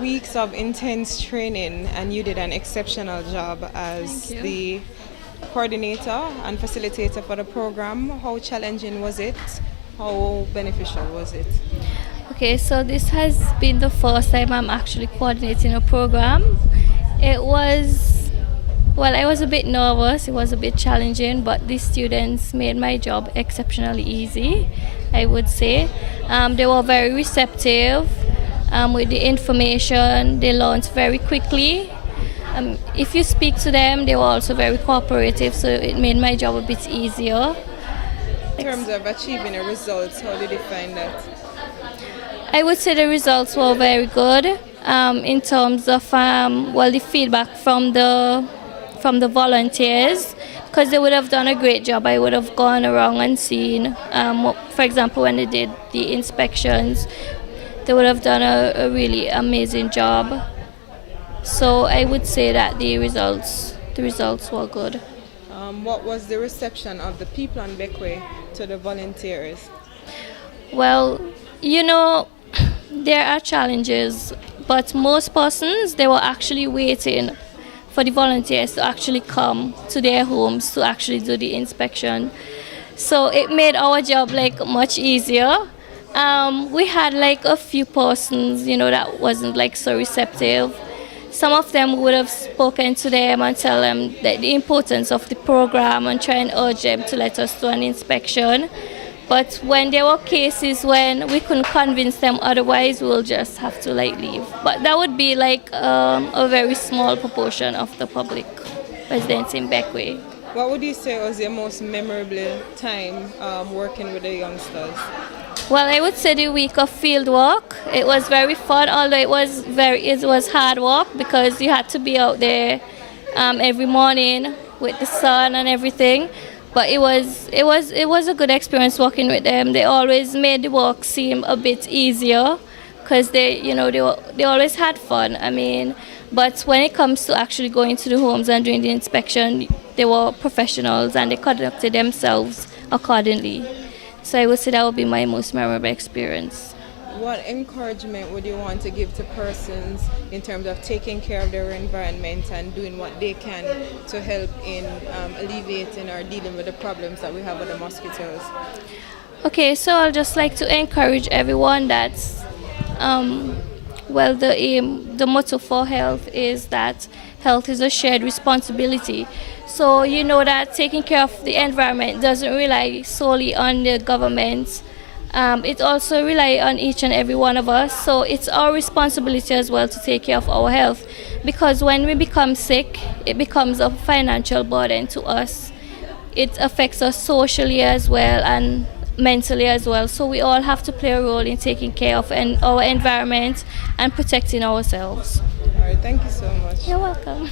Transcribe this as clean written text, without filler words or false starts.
Weeks of intense training, and you did an exceptional job as the coordinator and facilitator for the program. How challenging was it? How beneficial was it? Okay, so this has been the first time I'm actually coordinating a program. It was, well, I was a bit nervous, it was a bit challenging, but the students made my job exceptionally easy, I would say. They were very receptive with the information, they learned very quickly. If you speak to them, they were also very cooperative, so it made my job a bit easier. In terms of achieving the results, how did you find that? I would say the results were very good in terms of the feedback from the volunteers, because they would have done a great job. I would have gone around and seen, for example, when they did the inspections, they would have done a really amazing job. So I would say that the results were good. What was the reception of the people on Beckway to the volunteers? Well, there are challenges, but most persons, they were actually waiting for the volunteers to actually come to their homes to actually do the inspection. So it made our job much easier. We had a few persons, that wasn't so receptive. Some of them would have spoken to them and tell them that the importance of the program and try and urge them to let us do an inspection. But when there were cases when we couldn't convince them otherwise, we'll just have to leave. But that would be a very small proportion of the public residents in Beckway. What would you say was your most memorable time working with the youngsters? Well, I would say the week of field work. It was very fun, although it was hard work because you had to be out there every morning with the sun and everything. But it was a good experience working with them. They always made the work seem a bit easier because they always had fun. But when it comes to actually going to the homes and doing the inspection, they were professionals and they conducted themselves accordingly. So I would say that would be my most memorable experience. What encouragement would you want to give to persons in terms of taking care of their environment and doing what they can to help in alleviating or dealing with the problems that we have with the mosquitoes? Okay, so I'll just like to encourage everyone that, the motto for health is that health is a shared responsibility. So you know that taking care of the environment doesn't rely solely on the government. It also relies on each and every one of us. So it's our responsibility as well to take care of our health, because when we become sick, it becomes a financial burden to us. It affects us socially as well and mentally as well. So we all have to play a role in taking care of our environment and protecting ourselves. All right, thank you so much. You're welcome.